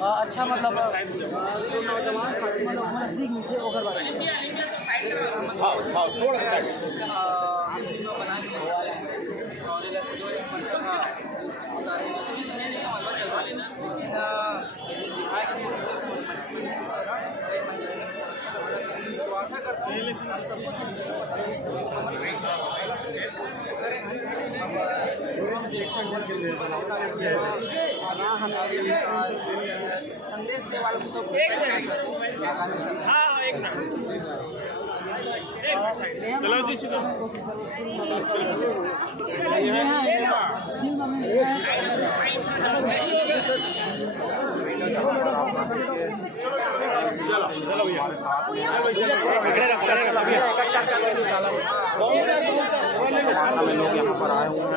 अच्छा मतलब नौजवान सीख मिलती है ओकर बारे में। आशा करता हूँ सब कुछ संदेश दे वालों को सब चलो जी चलो भैया लोग यहाँ पर आए हुए हैं।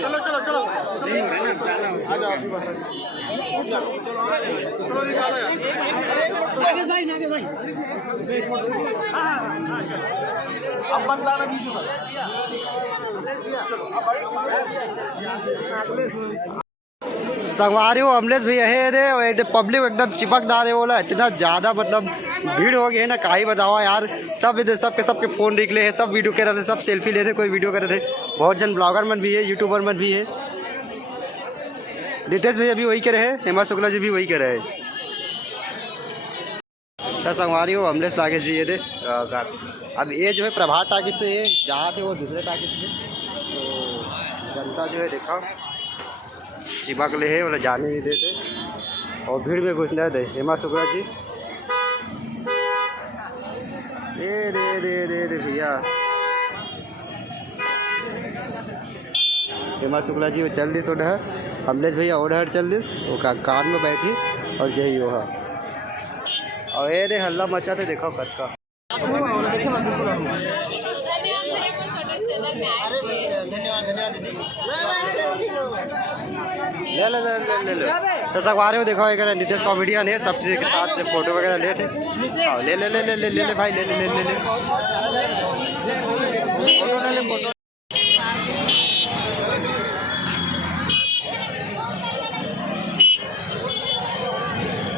चलो चलो चलो आ जाओ चलो नागेश भाई अब बदलाना बीच में। संगवारी हो अमलेश भैया है रे, एकदम पब्लिक एकदम चिपकदार है। बोला इतना ज़्यादा मतलब भीड़ हो गई है ना, काहे बतावा यार। सब सबके फ़ोन निकले हैं, सब वीडियो कर रहे थे, सब सेल्फी लेते, कोई वीडियो कर रहे थे। बहुत जन ब्लॉगर मन भी है, यूट्यूबर मन भी है। नितेश भैया भी वही करे हैं, हेमा शुक्ला जी भी वही करे हैं। तो संगवारी हो अमलेश लागे जी ये थे। अब ये जो है प्रभात टाकिज से है, जहाँ थे वो दूसरे टाकिज थे। तो जनता जो है देखा चिपक ले है, बोले जाने नहीं देते और भीड़ में घुसने दे। हेमा शुक्ला जी दे भैया, हेमा शुक्ला जी वो चल दिस ओढ़, अमलेश भैया ओढ़ चल दिस, वो कार में बैठी और यही वो और ये रे हल्ला मचाते देखो कद का। ले तो संगवारी हो देखो, एक नितेश कॉमेडियन है, सबसे के साथ फोटो वगैरह ले थे। ले ले ले ले ले ले भाई, ले ले ले ले ले फोटो ले ले फोटो।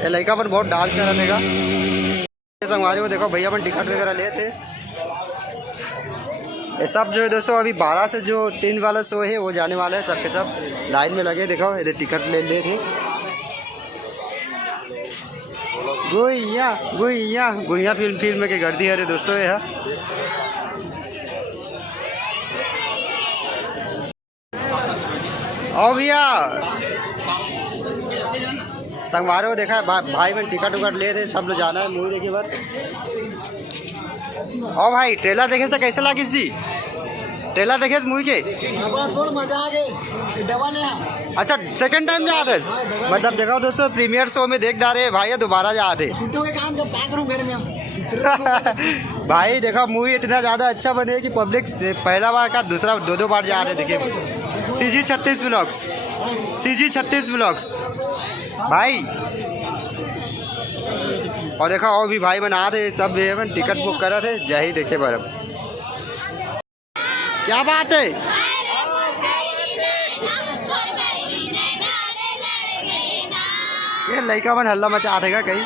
ये लड़का पर बहुत डांस कर रहा था। संगवारी हो देखो भैया अपन टिकट वगैरह ले थे। ये सब जो है दोस्तों अभी 12 से जो 3 वाला शो है वो जाने वाला है। सबके सब लाइन में लगे, देखो इधर टिकट ले थे। गुइया फिल्म के गर्दी है रे दोस्तों ये है। ओ भैया संगवारे को देखा है भाई मैंने टिकट उकट ले थे, सब लोग जाना है मूवी देखी बार। ओ भाई ट्रेलर देखे तो कैसे लगी जी? ट्रेलर देखे मूवी के मजा आ गई। अच्छा सेकंड टाइम जा रहे मतलब देखो दोस्तों प्रीमियर शो में देख जा रहे भाई, दोबारा जा रहे भाई। देखो मूवी इतना ज़्यादा अच्छा बने कि पब्लिक पहला बार का दूसरा दो बार जा रहे देखिए। CG 36 ब्लॉग्स भाई। और देखो और भी भाई बना रहे सब टिकट बुक कर रहे थे, जय ही देखे बर्फ। क्या बात है? ये लड़का मन हल्ला मचा देगा कहीं।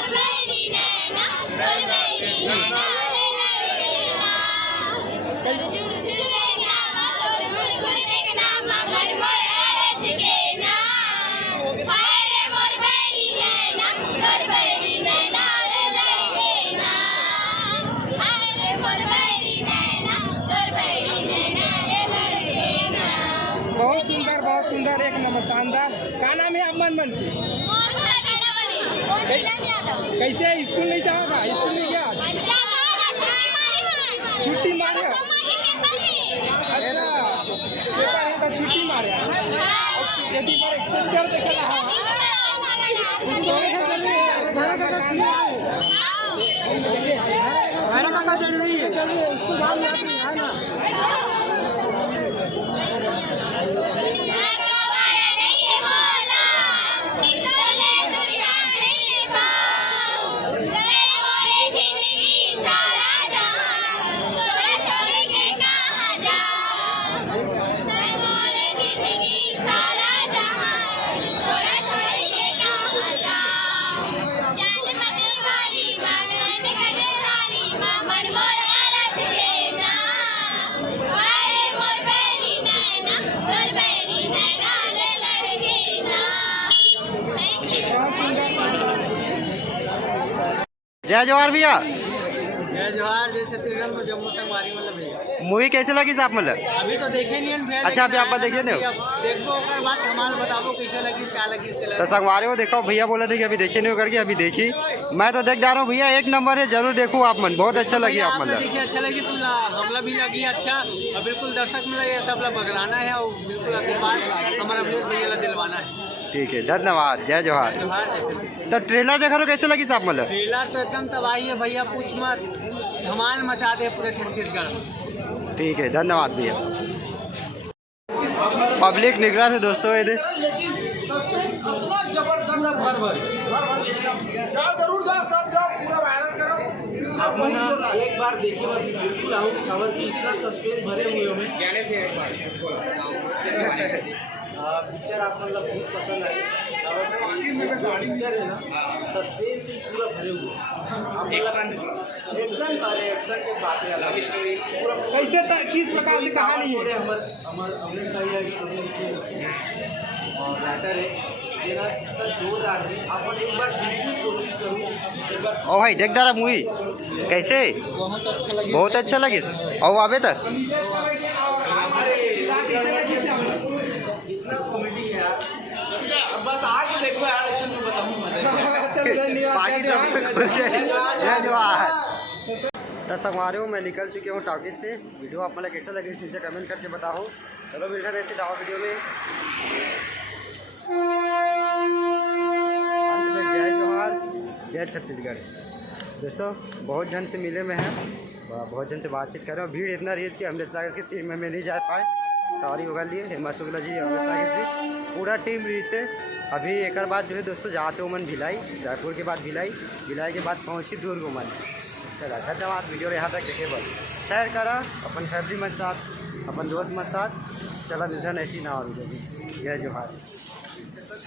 बहुत सुंदर, एक नंबर शानदार। क्या नाम है आप मन मन की? कैसे स्कूल नहीं जाओगा? स्कूल नहीं गया? छुट्टी मारे? अच्छा, तो छुट्टी मारे। पिक्चर देखा का जरूरी है, उसको है ना। जय जवाहर भैया। जय जवाहर। जैसे त्रिरंग जम्मू संगवारी मतलब भैया मूवी कैसे लगी साहब मतलब? अभी तो देखे नहीं है। अच्छा अभी आप देखे नहीं? देखो ओकर बाद हमारे बताओ कैसे लगी, क्या लगी। तो संगवारी को देखो, भैया बोले थे कि अभी देखे नहीं करके, अभी देखी। मैं तो देख जा रहा हूँ भैया, एक नंबर है, जरूर देखो आप मन, बहुत अच्छा लगी आप मतलब। देखिए अच्छा लगी तो हमला भी लगी अच्छा, और बिल्कुल दर्शक में लगे सब लोग बगराना है, और बिल्कुल आशीर्वाद हमारा अमरीश भैया दिलवाना है। ठीक है, धन्यवाद, जय जवाहर। तो ट्रेलर देखा तो कैसे लगी साहब मतलब? ट्रेलर तो एकदम तबाही है भैया, पूछ मत, धमाल मचा दे पूरे छत्तीसगढ़। ठीक है, धन्यवाद भैया। पब्लिक निकला थे दोस्तों, ये जरूर जाओ, सब जाओ, पूरा वायरल करो। एक बार देखिए बिल्कुल खबर की, इतना सस्पेंस भरे हुए में पिक्चर आप मतलब बहुत पसंद आए। पिक्चर है ना, सस्पेंस से पूरा भरे हुए, एक्शन के बातें, लव स्टोरी कैसे किस प्रकार से कहानी है। अमरीश भैया स्टोरी लिखे और राइटर है, जोरदार है। आप एक बार बिल्कुल कोशिश करो। ओ भाई देख रहा मूवी कैसे? बहुत अच्छा लगे, बहुत अच्छा लगे। और आवे तक इतना कॉमेडी है यार, अब बस आके देखो यार, ऐसे में बताऊँ बाकी सब जय जवाहर। तो संगवारी हूँ, मैं निकल चुके हूँ टॉकीज से। वीडियो आप मतलब कैसा लगे नीचे कमेंट करके बताओ। चलो मिलते हैं ऐसे नवा वीडियो में। अंत में जय जवाहर, जय छत्तीसगढ़। दोस्तों बहुत जन से मिले में हैं, बहुत जन से बातचीत कर रहे हैं। भीड़ इतना रही कि अमरीश लागे के टीम में नहीं जा पाए, सॉरी होगा लिए हेमा शुक्ला जी, अमरीश लागे जी, पूरा टीम रही से। अभी एक बाद जो है दोस्तों जाते हो मन भिलाई, रायपुर के बाद भिलाई के बाद पहुँची दुर्ग मन। चला धन्यवाद, वीडियो यहाँ तक देखे बस शेयर करा अपन फैमिली मन साथ, अपन दोस्त मन साथ। चला मिलता ऐसी ना वीडियो में। जय जवाहर।